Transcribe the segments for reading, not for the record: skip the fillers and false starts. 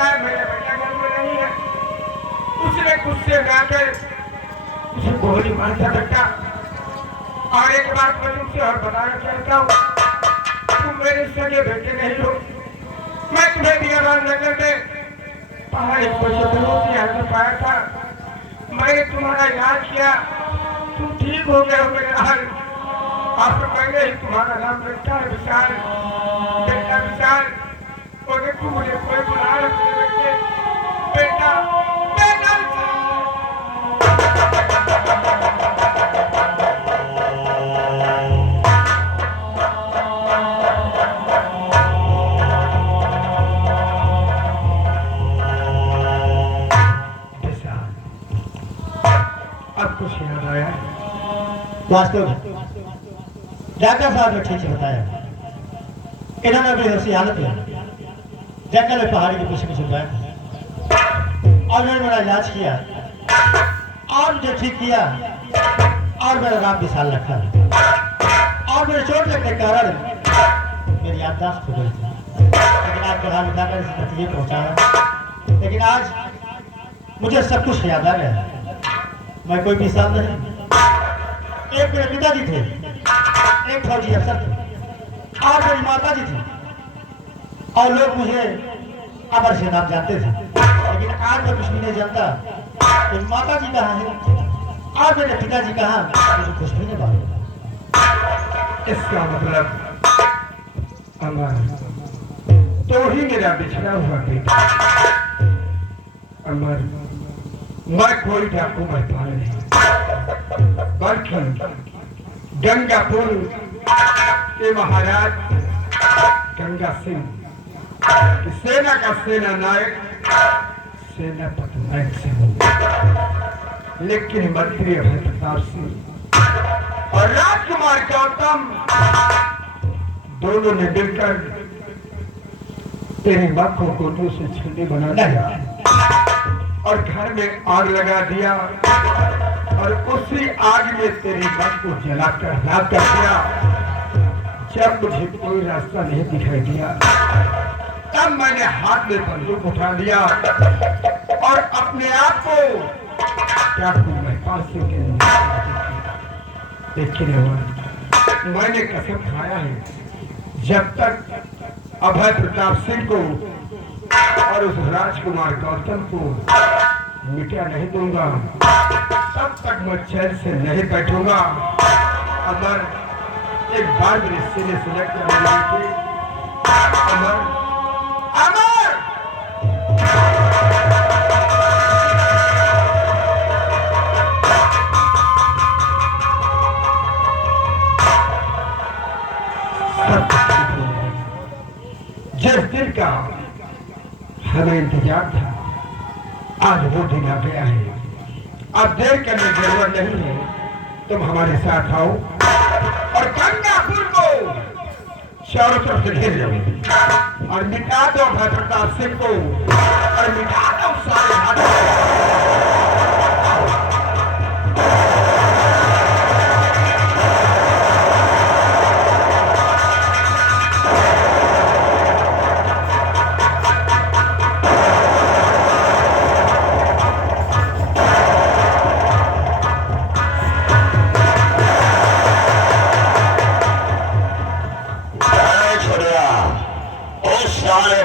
लगता है मेरे बेटा घर में नहीं है। उसने गुस्से में आकर उसे गोली मार दिया बेटा। और एक बात मैं तुमसे और बताना चाहता हूँ, तुम मेरे सगे बेटे नहीं हो। मैं तुम्हें दियाबाद नगर में पहाड़ी पर से पाया था। मैंने तुम्हारा इलाज किया, तुम ठीक हो गए हो मेरे हाल। आप पहले ही तुम्हारा नाम रखा है विशाल, बेटा विशाल। और देखो मुझे कोई बुला रहे बेटे, बेटा बेटा अब कुछ याद आया। वास्तव में डॉक्टर साहब ने ठीक से बताया। इन्होंने अपनी ऐसी हालत में जंगल में पहाड़ी के पीछे पीछे गए और उन्होंने मेरा इलाज किया और मुझे ठीक किया और मेरा नाम विशाल रखा। और मेरे चोट लगने के कारण मेरी याददाश्त हो गई थी, लेकिन आपके हाल बताकर इस तक ये पहुंचाया। लेकिन आज मुझे सब कुछ याद आ गया। मैं कोई विशाल नहीं, एक मेरे पिताजी थे, एक फौजी अफसर थे और मेरी माता जी थी। और लोग मुझे अमर से नाम जानते थे, लेकिन आज मैं कुछ भी नहीं जानता। तो माता जी कहाँ है और मेरे पिताजी कहाँ, मुझे कुछ भी नहीं मालूम। इसका मतलब अमर तो ही मेरा बिछड़ा हुआ बेटा। अमर मैं कोई डाकू महताल नहीं, बल्कि गंगापुर के महाराज गंगा सिंह की सेना का सेना नायक, सेनापति नायक सिंह। लेकिन मंत्री अभय प्रताप सिंह और राजकुमार गौतम दोनों ने मिलकर तेरी मां को गोटों से छुट्टी बना दिया और घर में आग लगा दिया और उसी आग में तेरी मां को जलाकर राख कर दिया। जब मुझे कोई रास्ता नहीं दिखाई दिया, तब मैंने हाथ में बंदूक उठा लिया और अपने आप को डाकू महताल सिंह के लेकिन मैंने कसम खाया है, जब तक अभय प्रताप सिंह को और उस राजकुमार गौतम को मिटा नहीं दूंगा, तब तक मैं चैन से नहीं बैठूंगा। अमर एक बार मेरे सीने से लग कर थी, अमर अमर जिस दिन का हमें इंतजार था, आज वो दिन आ गया है। अब देर करने की जरूरत नहीं है, तुम हमारे साथ आओ और गंगापुर को चारों तरफ से घेर लो और मिटा दो अभय प्रताप सिंह को और मिटा दो सारे हाथों।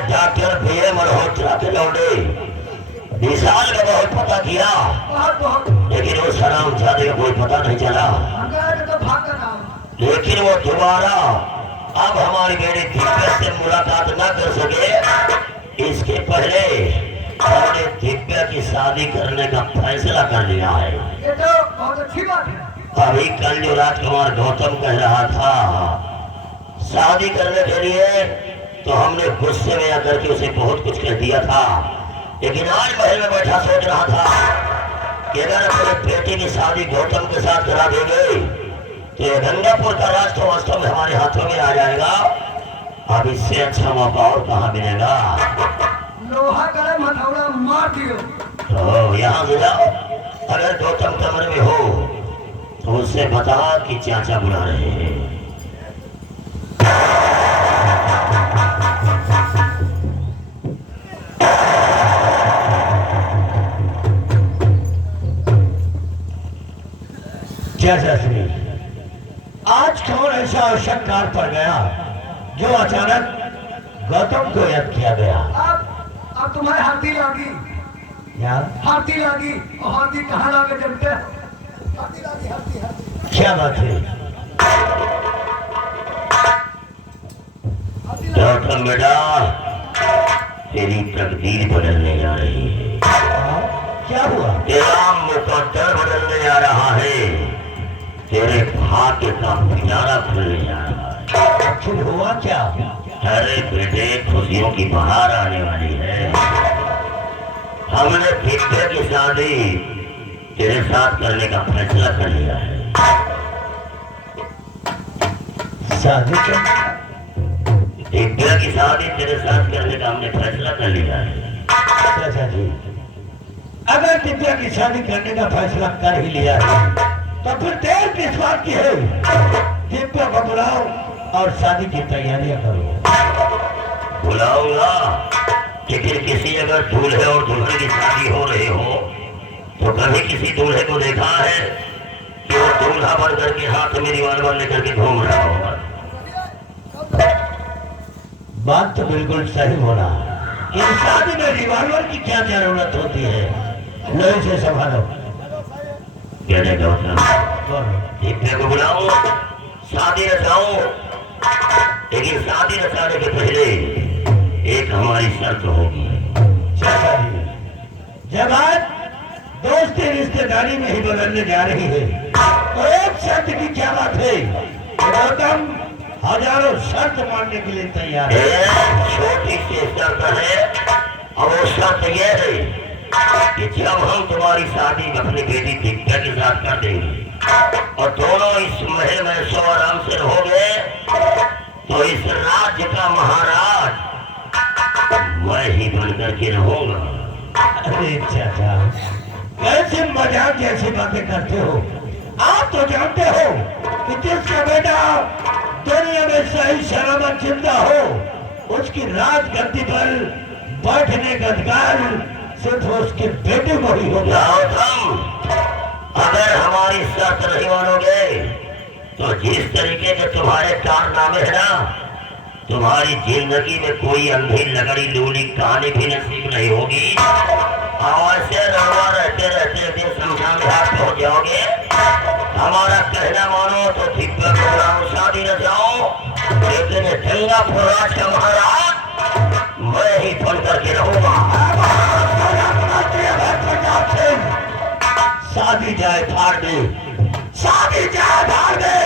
डॉक्टर भीए मल्होत्रा के लौटे विशाल का बहुत पता किया, लेकिन वो सराम जाने का कोई पता नहीं चला। लेकिन वो दोबारा अब हमारी बेटी दिव्या से मुलाकात न कर सके, इसके पहले हमने दिव्या की शादी करने का फैसला कर लिया है। ये तो बहुत अच्छी बात है। अभी कल जो राजकुमार गौतम कह रहा था शादी करने के लिए, तो हमने गुस्से में आकर के उसे बहुत कुछ कह दिया था। लेकिन आज महल में बैठा सोच रहा था कि अगर अपने बेटे की शादी गौतम के साथ करा देंगे तो ये गंगापुर का राज तो वास्तव में हमारे हाथों में आ जाएगा। अब इससे अच्छा मौका और कहाँ मिलेगा। लोहा कलम हथौड़ा मार दियो। तो यहाँ से जाओ, अगर गौतम कमरे में हो तो उससे बता कि चाचा बुला रहे हैं। चाचा श्री, आज कौन ऐसा आवश्यककार पर गया जो अचानक गौतम को याद किया गया? अब तुम्हारे हाथी लागी यार हाथी लागी और हाथी कहाँ लागे जनते हाथी लागी हाथी क्या बात है? गौतम बेटा, तेरी तकदीर बदलने जा रही है। क्या हुआ? तेरा मुकद्दर बदलने जा रहा है। तेरे भाग्य का पिटारा खुलने जा रहा है। आखिर हुआ क्या? अरे बेटे, खुशियों की बहार आने वाली है। हमने दिव्या की शादी तेरे साथ करने का फैसला कर लिया है। शादी क्या? दिव्या की शादी तेरे साथ करने का हमने फैसला कर लिया है। चाचा जी, अगर दिव्या की शादी करने का फैसला कर ही लिया है तो फिर देर किस बात की है? दिव्या को बुलाओ और शादी की तैयारियां करो। बुलाऊंगा, लेकिन किसी अगर दूल्हे और दुल्हन की शादी हो रही हो तो कभी किसी दूल्हे को देखा है कि वो दूल्हा बन करके हाथ में रिवॉल्वर लेकर के घूम रहा होगा? बात तो बिल्कुल सही बोला। इन शादी में रिवॉल्वर की क्या जरूरत होती है? लो इसे संभालो। कहने गौतम, दिव्या को बुलाऊं, शादी रचाऊं, लेकिन शादी रचाने के पहले एक हमारी शर्त होगी। चाचा जी, जब आज दोस्ती रिश्तेदारी में ही बदलने जा रही है तो एक शर्त की क्या बात है? गौतम हजारों शर्त मानने के लिए तैयार है। एक छोटी सी शर्त है, और वो शर्त यह है कि जब हम तुम्हारी शादी अपनी बेटी दिव्या के साथ कर देंगे और दोनों इस महल में सो आराम से रहोगे तो इस राज्य का महाराज मैं ही बन करके रहूंगा। अरे चाचा, कैसे मजाक जैसी बातें करते हो? आप तो जानते हो कि जिसका बेटा दुनिया में सही सलामत जिंदा हो उसकी राजगद्दी पर बैठने का अधिकार सिर्फ उसके बेटे को ही होगा। गौतम, अगर हमारी शर्त नहीं मानोगे तो जिस तरीके के तुम्हारे कारनामे है ना, तुम्हारी जिंदगी में कोई अंधी लगड़ी लूली कहानी भी नसीब नहीं होगी। ऐसे लड़वा रहते रहते दिन शमशान घाट पहुंच जाओगे। हमारा कहना मानो तो दिव्या को बुलाओ, शादी न जाओ, लेकिन गंगापुर राज का महाराज मैं ही बन करके रहूंगा। शादी जाए फाड़ दे, शादी जाए फाड़ दे।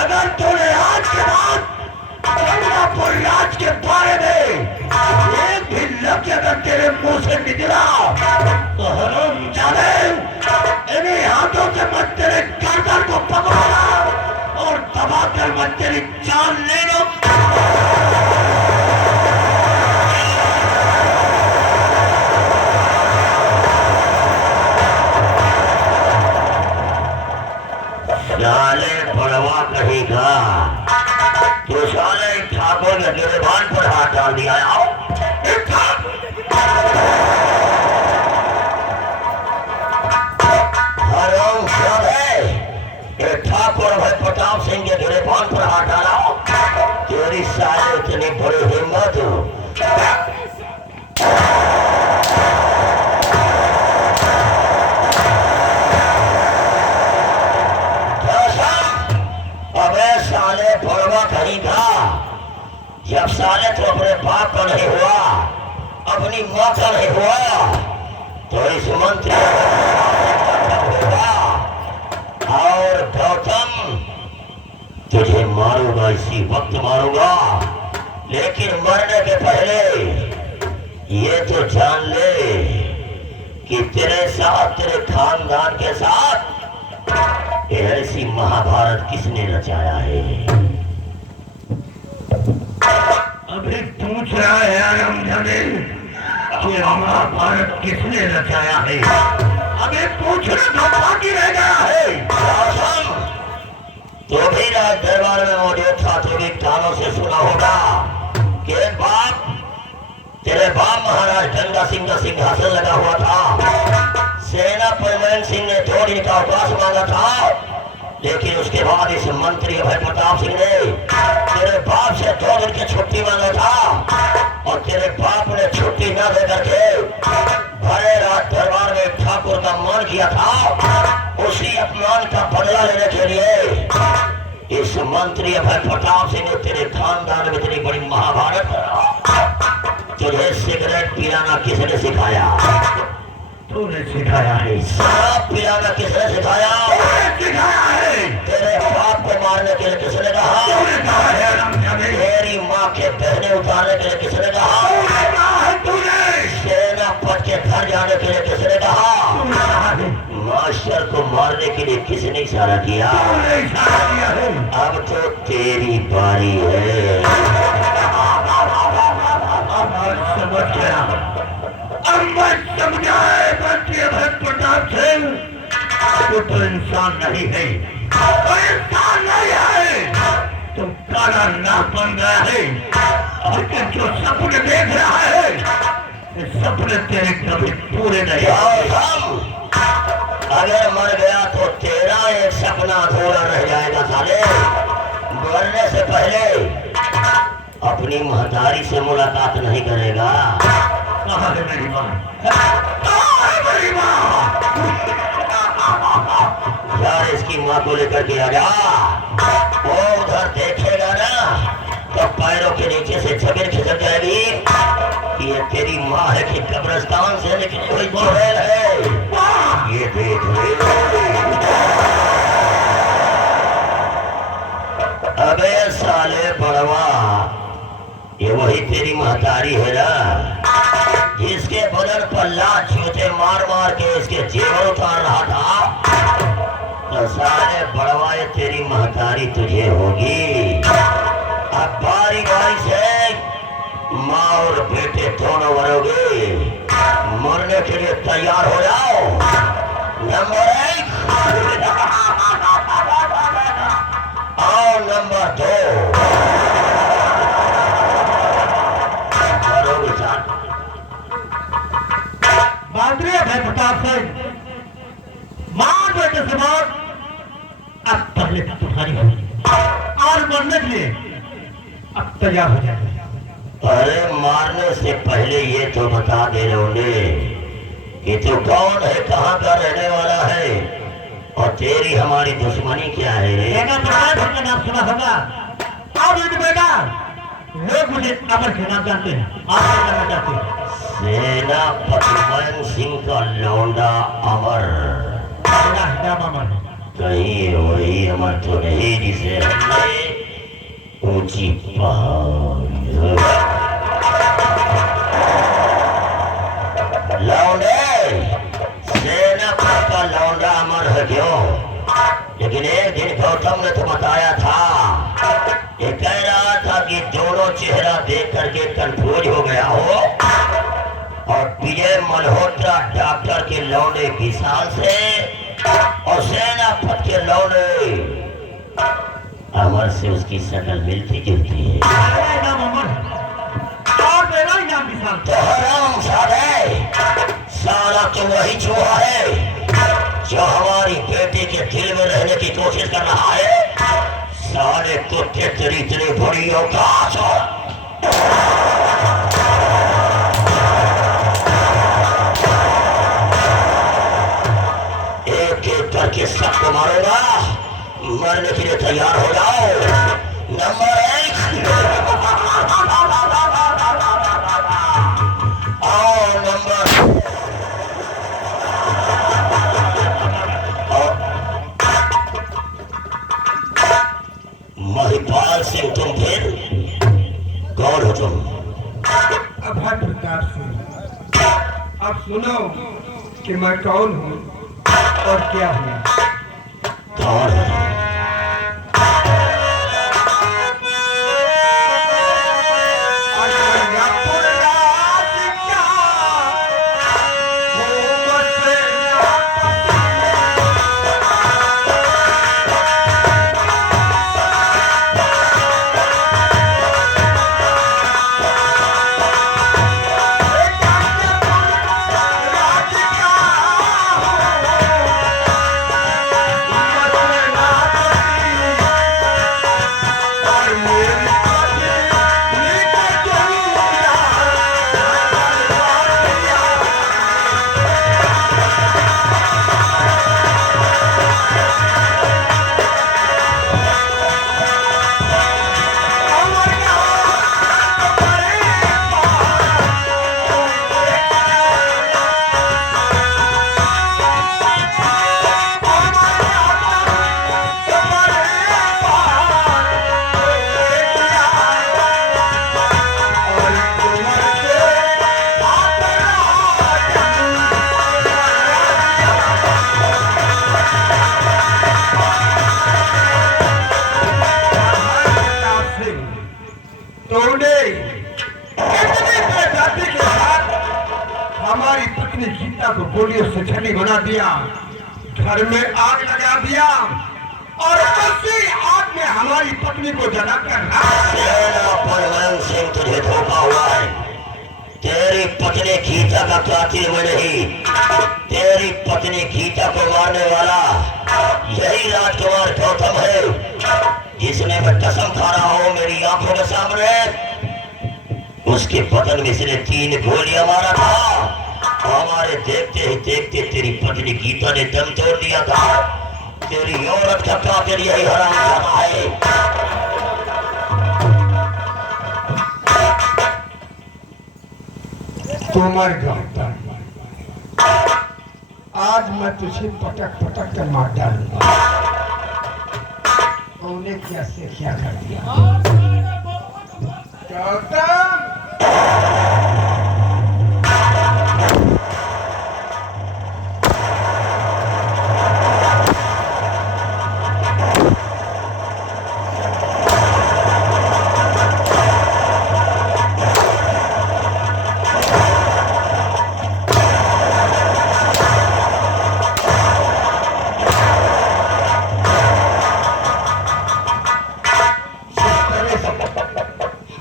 अगर तूने आज के बाद गंगापुर राज के बारे में एक भी लफ्ज अगर तेरे मुंह से निकला तो हराम जाने इन्हीं हाथों से मैं तेरे गर्दन को पकड़ूंगा और दबाकर मैं तेरी जान ले लूंगा। साले बड़वा कहेगा तो साले ठाकुर ने गिरबान पर हाथ डाल दिया। आओ हराम सब है, ठाकुर भाई प्रताप सिंह के गिरबान पर हाथ डाला। तेरी साले इतनी बड़ी हिम्मत हो। साले भड़वा कहीं था, जब साले तो अपने बाप का नहीं हुआ, अपनी माँ का नहीं हुआ, तो इस मंत्री होगा। और गौतम, तुझे मारूंगा, इसी वक्त मारूंगा, लेकिन मरने के पहले ये तो जान ले कि तेरे साथ, तेरे खानदान के साथ ऐसी महाभारत किसने रचाया है? अभी पूछ रहा है आरामजादे कि महाभारत किसने रचाया है? अभी पूछना तो बाकी रह गया है। तो भी राज दरबार में मौजूद था, तो भी कानों से सुना होगा कि तेरे बाप महाराज गंगा सिंह का सिंहासन लगा हुआ था। सेनापति महेंद्र सिंह ने 2 दिन का अवकाश मांगा था, लेकिन उसके बाद इस मंत्री अभय प्रताप सिंह ने तेरे बाप से 2 दिन की छुट्टी मांगा था, और तेरे बाप ने छुट्टी न दे करके भरे रात दरबार में ठाकुर का मान किया था। उसी अपमान का बदला लेने के लिए इस मंत्री अभय प्रताप सिंह ने तेरे खानदान में इतनी बड़ी महाभारत करा। तुझे सिगरेट पिलाना किसने सिखाया? तूने सिखाया है। शराब पिलाना किसने सिखाया? सिखाया है। तेरे बाप को मारने के लिए किसने कहा? तूने कहा है। तेरी माँ के बहने उतारने के लिए किसने कहा? तूने सेनापति के घर जाने के लिए किसने कहा? मास्टर को मारने के लिए किसने इशारा किया? अब तो तेरी बारी है। समझ गया। अब मैं समझाए मंत्री अभय प्रताप सिंह, वो तो इंसान नहीं है, वो इंसान नहीं है, तुम काला नाग बन गया है। और जो सपने देख रहा है, ये सपने तेरे कभी पूरे नहीं होंगे। अगर मर गया तो तेरा एक सपना अधूरा रह जाएगा साले। मरने से पहले अपनी महतारी से मुलाकात नहीं करेगा। कहाँ है मेरी माँ? कहाँ है मेरी माँ? यार इसकी माँ को लेकर के आ जा। वो उधर देखेगा ना तो पैरों के नीचे से जमीन खिसक जाएगी कि ये तेरी माँ है कि कब्रिस्तान से निकली हुई चुड़ैल है। ये देख ले। अबे साले बड़वा, ये वही तेरी महतारी है ना जिसके बदन पर लात जूते मार मार के इसके जेवर उतार रहा था? तो साले बड़वा, ये तेरी महतारी तुझे होगी। अब बारी बारी से माँ और बेटे दोनों मरोगे। मरने के लिए तैयार हो जाओ। नंबर 1 और नंबर 2 मरोगे साथ। मंत्री अभय प्रताप सिंह, मार बेटे से मार। अब पहले तुम्हारी होगी और मरने के लिए अब तैयार हो जाएगा। अरे मारने से पहले ये तो बता दे रहे कि तू कौन है, कहाँ का रहने वाला है, और तेरी हमारी दुश्मनी क्या है रे? सेना प्रताप सिंह का नाम सुना होगा। और ये बेटा लोग मुझे अमर के नाम जानते हैं। आप क्या करना चाहते हैं? सेनापति महेंद्र सिंह का लौंडा अमर। मेरा नाम अमर है। कहीं वही अमर तो नहीं जिसे हमने ऊंची पहाड़ी लौंडे। सेनापति का लौंडा अमर है क्यों? लेकिन एक दिन गौतम ने तो बताया था, ये कह रहा था कि दोनों चेहरा देख करके कंफ्यूज हो गया हो, और विजय मल्होत्रा डॉक्टर के लौंडे विशाल से और सेनापति के लौंडे अमर से उसकी शक्ल मिलती जुलती है। मेरा नाम अमर है और मेरा ही नाम विशाल। तो हराम साले, साला तो वही चूहा है जो हमारी बेटी के दिल में रहने की कोशिश कर रहा है। साले कुत्ते तेरी इतनी बड़ी औकात हो। एक एक करके सबको मारूंगा। मरने के लिए तैयार हो जाओ। नंबर 1 और नंबर महिपाल सिंह, तुम फिर कौन हो तुम? अभय प्रताप सिंह। अब सुनो कि मैं कौन हूँ और क्या हूँ। कौन है? हमारी पत्नी गीता को गोलियों से छली बना दिया, घर में आग लगा दिया और उसी आग में हमारी पत्नी को जलाकर परमान सिंह तुझे धोखा हुआ है। तेरी पत्नी गीता का कातिल मैं नहीं, तेरी पत्नी गीता को मारने वाला यही राजकुमार गौतम है, जिसने मैं कसम खा रहा हूं मेरी आंखों के सामने। उसके बदन में इसने 3 गोलियां मारा था। हमारे देखते ही देखते तेरी पत्नी गीता ने दम तोड़ दिया था। तेरी औरत का कातिल यही हरामजादा है। तुमर गौतम, आज मैं तुझे पटक पटक कर मार डालूंगा। उन्हें क्या से क्या कर दिया गौतम।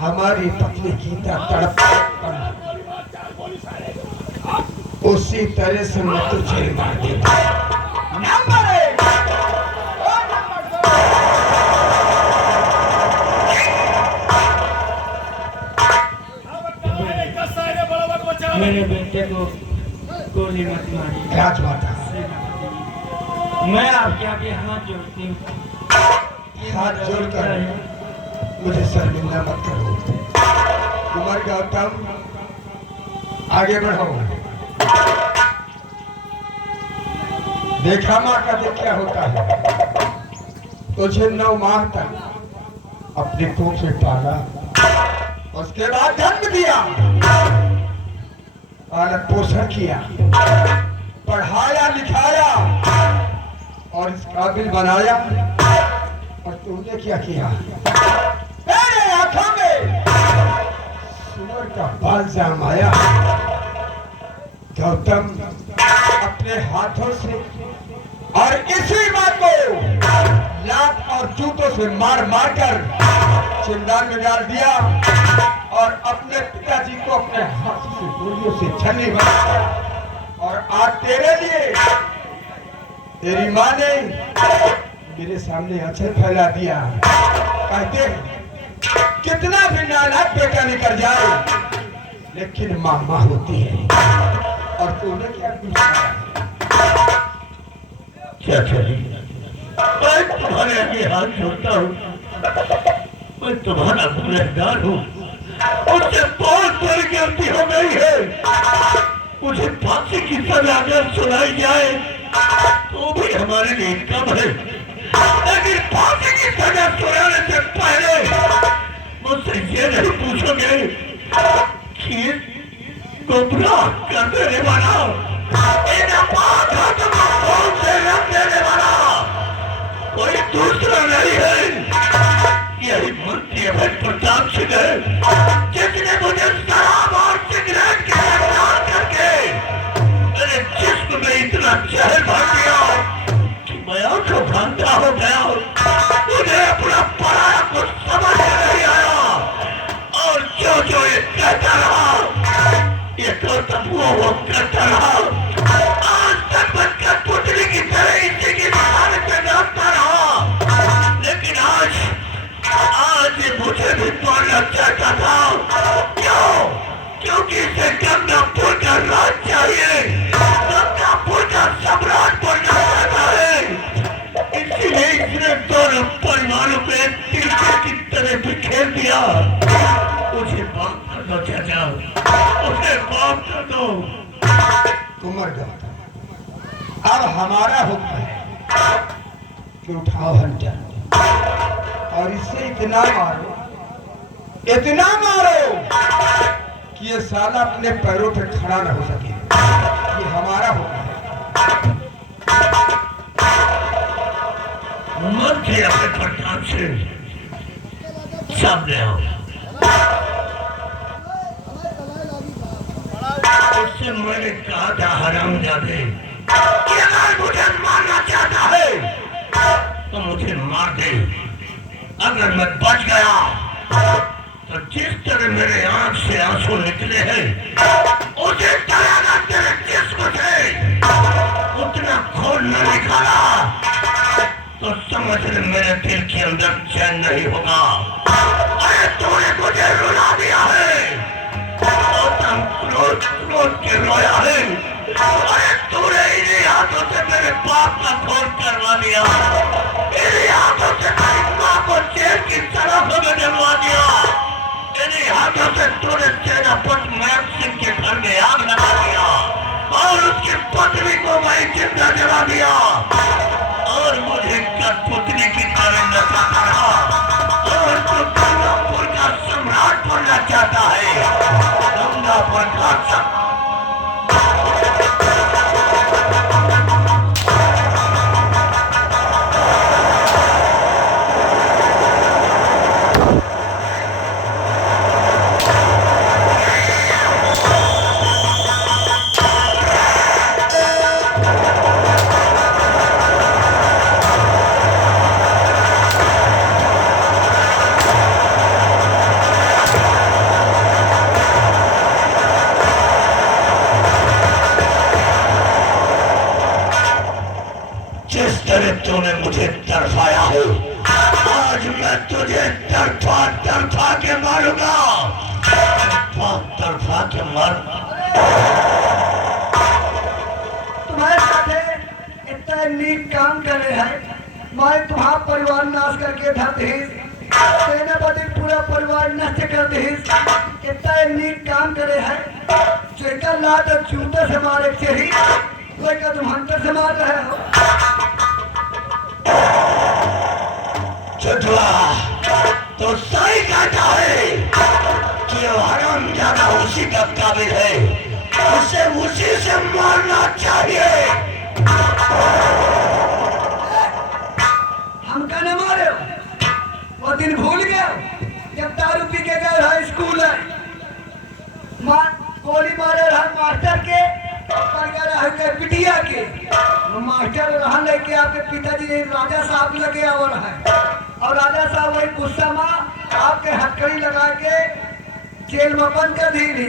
हमारी पत्नी गीता तड़प उसी तरह से मैं तुझे मार देता। मेरे बेटे को गोली मत मारिए राजमाता, मैं आपके आगे हाथ जोड़ती हूँ, हाथ जोड़कर मुझे शर्मिंदा मत करो। कुमार गौतम, आगे बढ़ो। देखा माँ का देख क्या होता है। तुझे 9 माह तक अपने कोख से पाला, उसके बाद जन्म दिया, पालन पोषण किया, पढ़ाया लिखाया और इस काबिल बनाया। और तूने क्या किया? मेरे आंखों में सुअर का बाल जमाया। गौतम, अपने हाथों से और इसी बात को लात और जूतों से मार मार कर चिंदान में डाल दिया और अपने पिताजी को अपने हाथ से गोलियों से छली बना। और आज तेरे लिए तेरी माँ ने मेरे सामने अक्षर फैला दिया। कहते कितना भी नालायक बेटा निकल जाए, लेकिन माँ माँ होती है। और तूने क्या पूछा? चाचा जी, मैं तुम्हारे आगे हाथ जोड़ता हूँ। मैं तुम्हारा गुनहगार हूँ। मुझसे बहुत बड़ी गलती हो गई है। मुझे फांसी की सजा अगर सुनाई जाए तो भी हमारे लिए कम है, लेकिन फांसी की सजा सुनाने से पहले मुझसे ये नहीं पूछोगे कि गुमराह कर देने वाला, कौन से रंग देने वाला कोई दूसरा नहीं है। यही मूर्ति अभय प्रताप सिंह है, जिसने मुझे शराब और सिगरेट के इस्तेमाल करके मेरे जिस्म में इतना जहर भर दिया कि मैं आंखों भ्रांता हो गया। मुझे अपना पराया कुछ समझ नहीं आया और जो जो ये कहता रहा, ये गौतम वो करता रहा। आज तक बनकर पुतली की तरह इसी की सहारे से नाचता रहा, लेकिन आज ये मुझे भी बोलना चाहता था। क्यों? क्योंकि इसे गंगापुर का राज चाहिए, गंगापुर का सम्राट बनना चाहता है। इसीलिए इसने दोनों परिवारों को एक तिलके की तरह बिखेर दिया। उसे माफ कर दो चाचा, उसे माफ कर दो। कुंवर गौतम, अब हमारा हुक्म है कि उठाओ हंटर और इसे इतना मारो कि ये साला अपने पैरों पे खड़ा न हो सके। ये हमारा हुक्म है। मंत्री अपने प्रताप से सामने आओ। उससे मैंने कहा था हरामजादे कि अगर मुझे मारना चाहता है तो मुझे मार दे, अगर मैं बच गया तो जिस तरह मेरे आंख से आंसू निकले हैं उसी तरह अगर तेरे जिस्म से उतना खून न निकाला तो समझ ले मेरे दिल के अंदर चैन नहीं होगा। अरे तूने मुझे रुला दिया है, क्रोध के रोया है। अरे तूने इन्हीं हाथों से मेरे बाप का खून करवा दिया, इन्हीं हाथों से मेरी माँ को जेल की सलाखों में डलवा दिया, इन्हीं हाथों से तूने सेनापति महल सिंह के घर में आग लगा दिया और उसकी पत्नी को वही जिंदा जला दिया और मुझे कठपुतली की तरह नचाता रहा। और तू गंगापुर का सम्राट बनना चाहता है, गंगापुर का तूने मुझे तरफाया है, आज मैं तुझे तरफा के मारूंगा, तरफा के मार। तुम्हारे साथ इतना नीक काम करे है, मैं तुम्हारा परिवार नाश करके था सेनापति पूरा परिवार नष्ट कर दी, इतना नीक काम करे है। जेकर लात जूते से मारे से ही कोई का तुम हंटर से मार रहे हो। चटुआ तो सही कहता है कि हरामजादा उसी का काबिल है, उसे उसी से मारना चाहिए। हमका न मारे, वो दिन भूल गया जब दारू पी के गए रहा स्कूल है, गोली मारे रहा मास्टर के पिटिया के, मास्टर रहा लेके आपके पिताजी राजा साहब लगे और है, और राजा साहब वही गुस्सा में आपके हथकड़ी लगा के जेल में बंद कर दी थी।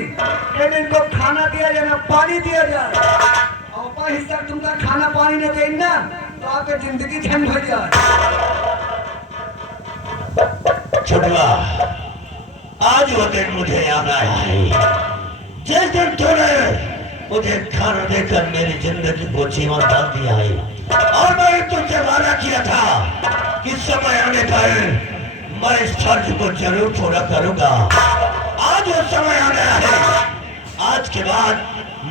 फिर इनको खाना दिया जाए ना पानी दिया जाए, और हिस्सा तुमका खाना पानी न दे ना तो आपकी जिंदगी झंड हो जाए। छुटवा, आज वो दिन मुझे याद आया है जिस दिन तूने मुझे खाना देकर मेरी जिंदगी को जीवन डाल दिया है, और मैंने तुझसे वादा किया था कि समय आने पर मैं इस फर्ज को जरूर पूरा करूंगा। आज वो समय आ गया है, आज के बाद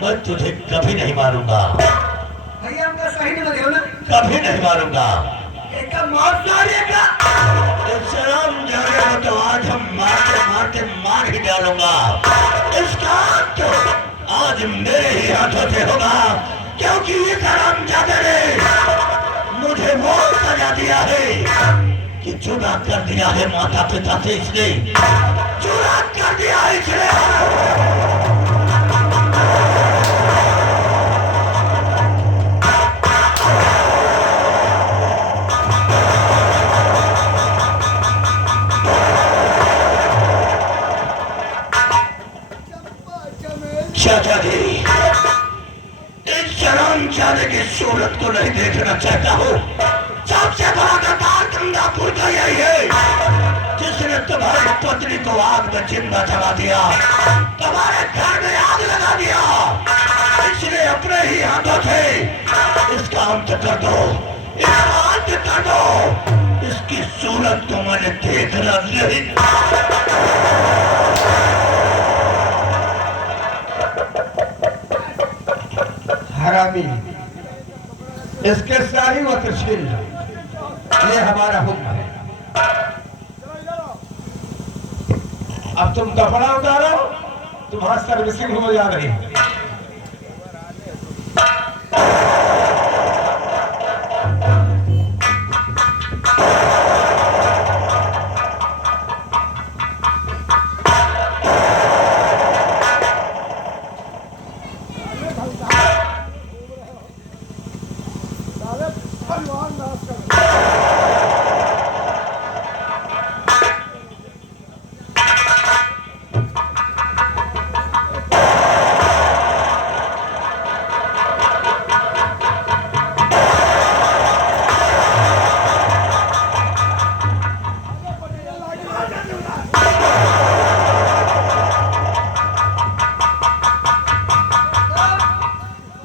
मैं तुझे कभी नहीं मारूंगा। भैया हमका सही नहीं बताओ ना, कभी नहीं मारूंगा। एक मौत मारेगा, शर्म जाएगा तो आज हम मारते मारते मार ही डालूंगा। इसका तो आज मेरे ही हाथों से होगा, क्योंकि ये हरामजादे ने मुझे वो सजा दिया है कि जुदा कर दिया है माता पिता से, इसलिए जुदा कर दिया है इसलिए। चाचा जी, इस हरामजादे की सूरत को नहीं देखना चाहता हूँ। सबसे बड़ा गद्दार गंगापुर का यही है जिसने तुम्हारी पत्नी को आग में जिंदा जला दिया, तुम्हारे घर में आग लगा दिया, इसलिए अपने ही हाथों से इसका अंत कर दो, इसका अंत कर दो। इसकी सूरत को मैंने देखना नहीं। हरामी, इसके सारी व त्रिशूल, ये हमारा हुक्म है। अब तुम कपड़ा उतारो, तुम्हारा सर्विसिंग हो जा रही है।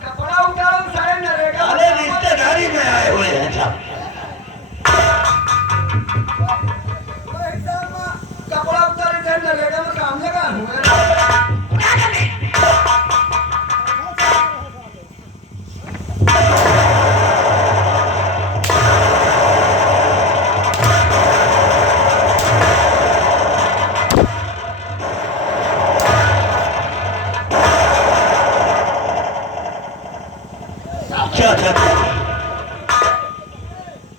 कपड़ा उतारो सारे नरेगा अरे रिश्तेदारी में आए हुए हैं सब। कपड़ा उतारे थे नरेगा में काम लगा क्या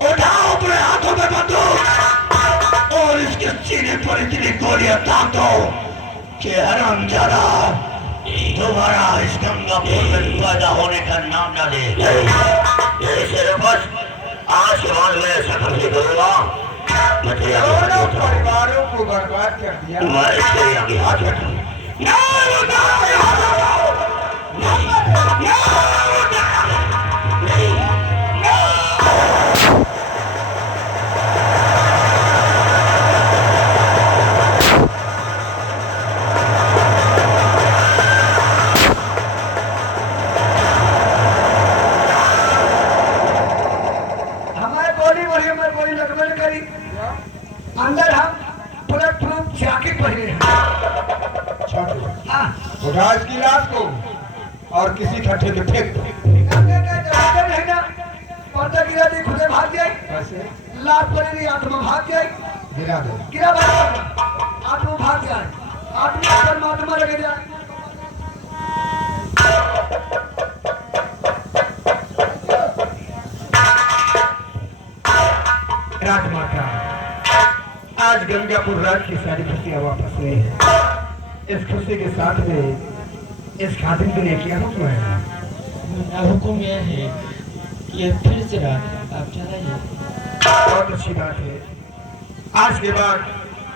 उठाओ अपने हाथों में बंदूक और इसके सीने पर इतनी गोलियां ताक दो कि हरामजादा दोबारा इस गंगापुर में पैदा होने का नाम न ले। यही सिर्फ बस आज के बाद मैं ऐसा नहीं करूंगा। मैं तेरे आगे हाथ दोनों उठाऊं। परिवारों को बर्बाद कर दिया मैं तेरे आगे हाथ उठाऊं। हमारे गोली वही हमारे गोली लगभग करी अंदर हम पूरा प्रूफ जैकेट पहने हैं हाँ उठा इसकी लाश को और किसी खट्टे में फेंक दो। अंदर का दरवाजा नहीं ना पर्दा गिरा दी खुदे भाग गए कैसे लात पड़ी रही आत्मा भाग गए गिरा दो। गिरा भाग आत्मा भाग जाए आत्मा परमात्मा लगे जाए राजमाता आज गंगापुर राज की सारी खुशियां वापस हुई है इस खुशी के साथ में इस खातिन के लिए क्या हुक्म है मेरा हुक्म यह है कि ये फिर से रात आप चलाइए। बहुत अच्छी बात है आज के बाद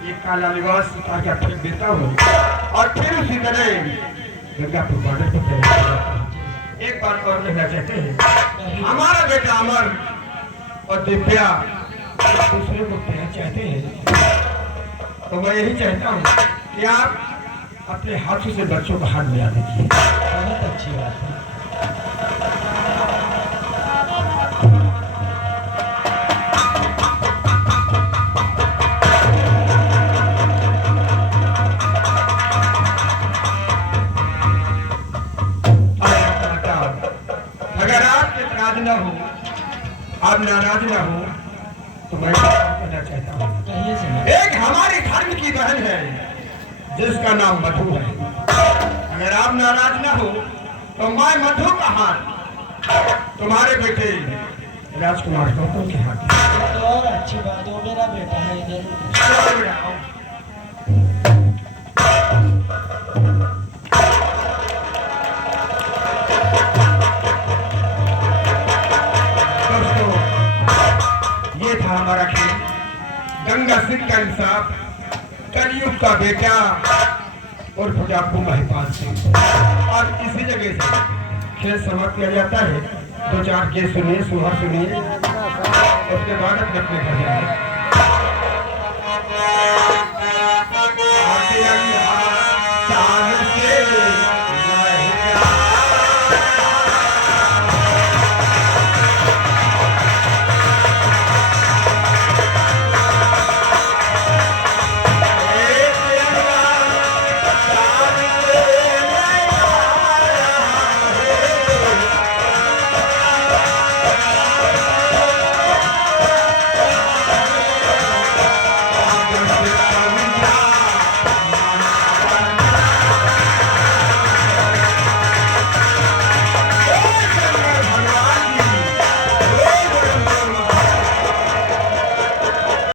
ये काला लिबास उतार के फेंक देता हूँ और फिर उसी तरह गंगापुर बॉर्डर पर चले जाता हूँ। एक बात और कहना चाहते हैं हमारा बेटा अमर और दिव्या दूसरे को प्यार चाहते हैं तो मैं यही चाहता हूँ कि आप अपने हाथों से बच्चों को हाथ मिला दीजिए। बहुत अच्छी बात है। अगर आप नाराज न हो आप नाराज न हो तो मैं कहना चाहता हूँ कहिए से एक हमारे धर्म की बहन है जिसका नाम मधु है अगर आप नाराज न हो तो मैं मधु का हाथ तुम्हारे बेटे राजकुमार गौतम के हाथ तो और अच्छी बात हो, मेरा बेटा है इधर। चलो बेटा, आओ। दोस्तों, ये था हमारा खेल गंगा सिंह का इंसाफ कलयुग का बेटा और फजापू महिपाल सिंह। और इसी जगह से खेल समाप्त किया जाता है। दो चार केस सुनिए, सुबह सुनिए, उसके बाद अपने घर जाइए। आरती आ गई।